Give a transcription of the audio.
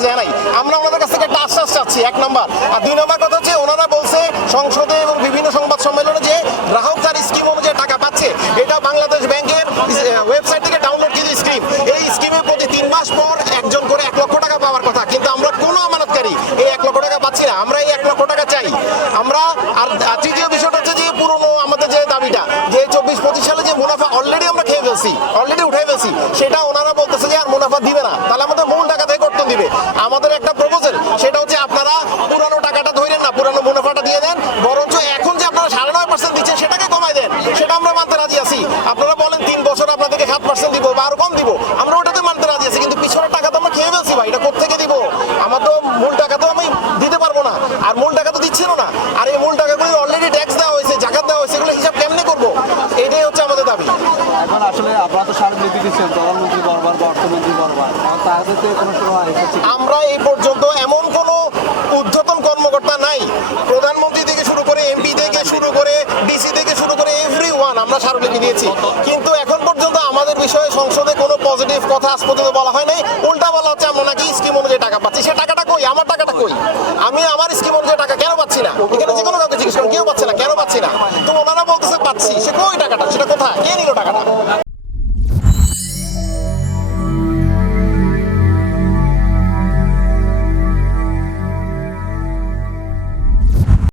আশ্বাস দেয় নাই। আমরা ওনাদের কাছ থেকে একটা আশ্বাস চাচ্ছি, 1 নাম্বার। আর 2 নাম্বার কথা হচ্ছে, ওনারা বলছে সংসদে এবং বিভিন্ন সংবাদ সম্মেলনে যে গ্রাহক তার স্কিম অনুযায়ী টাকা পাচ্ছে, এটা বাংলাদেশ ব্যাংকের ওয়েবসাইট থেকে ডাউনলোড কিছু স্কিম। এই স্কিমে প্রতি 3 মাস পর একজন করে 1 লক্ষ টাকা পাওয়ার কথা, কিন্তু আমরা কোনো আমানতকারী এই 1 লক্ষ টাকা পাচ্ছি না। আমরা এই 1 লক্ষ টাকা চাই আমরা। আর তৃতীয় বিষয়টা হচ্ছে যে পুরনো আমাদের যে দাবিটা, যে 24-25 সালে যে মুনাফা অলরেডি আমরা খেয়ে ফেলছি, অলরেডি উঠে ফেলছি, সেটা ওনারা বলতেছে যে আর মুনাফা দিবে না। তাহলে আমাদের মূল টাকা থেকে কর্তন দিবে। আমাদের একটা প্রপোজাল, সেটা হচ্ছে আপনারা পুরানো টাকাটা ধরেন না, পুরানো মুনাফাটা দিয়ে দেন, বরঞ্চ এখন যে আপনারা 9.5% দিচ্ছেন সেটাকে কমাই দেন, সেটা আমরা মানতে রাজি আছি। আপনারা বলেন 3 বছর আপনাদেরকে 7% দিব বা আরো কম দিব, আমরা ওটাতে মানতে রাজি আছি, কিন্তু পিছনের টাকা তো আমরা খেয়ে ফেলছি ভাই, এটা কোথেকে দিব? আমার তো মূল টাকা তো আমি দিতে পারবো না, আর মূল টাকা তো দিচ্ছিল না। আর এই মূল টাকাগুলো অলরেডি ট্যাক্স দেওয়া হয়েছে, জাকাত দেওয়া হয়েছে, এগুলো হিসাব কেমনে করবো? এটাই হচ্ছে আমাদের দাবি। এখন আসলে আপনারা তো স্মারকলিপি দিচ্ছেন প্রধানমন্ত্রী বরাবর বা অর্থমন্ত্রী বরাবর, তাদের থেকে কোনো সময় এসেছে? আমরা এই পর্যন্ত এমন কোনো ঊর্ধ্বতন কর্মকর্তা নাই, প্রধানমন্ত্রী থেকে শুরু করে এমপি থেকে শুরু করে ডিসি থেকে শুরু করে এভরিওয়ান আমরা স্মারকলিপি দিয়েছি, কিন্তু এখন পর্যন্ত আমাদের বিষয়ে সংসদে কোনো পজিটিভ কথা আজ পর্যন্ত বলা হয় নাই। উল্টা বলা হচ্ছে আমরা নাকি স্কিম অনুযায়ী টাকা পাচ্ছি। সে টাকাটা কই? আমার টাকাটা কই? আমি আমার স্কিম অনুযায়ী টাকা কেন পাচ্ছি না? এখানে যে কোনো কাউকে জিজ্ঞেস করেন, কেউ পাচ্ছে না, কেন পাচ্ছি না? তো ওনারা বলতেছে পাচ্ছি, সে কই টাকাটা? সেটা কোথায়? কে নিল টাকাটা?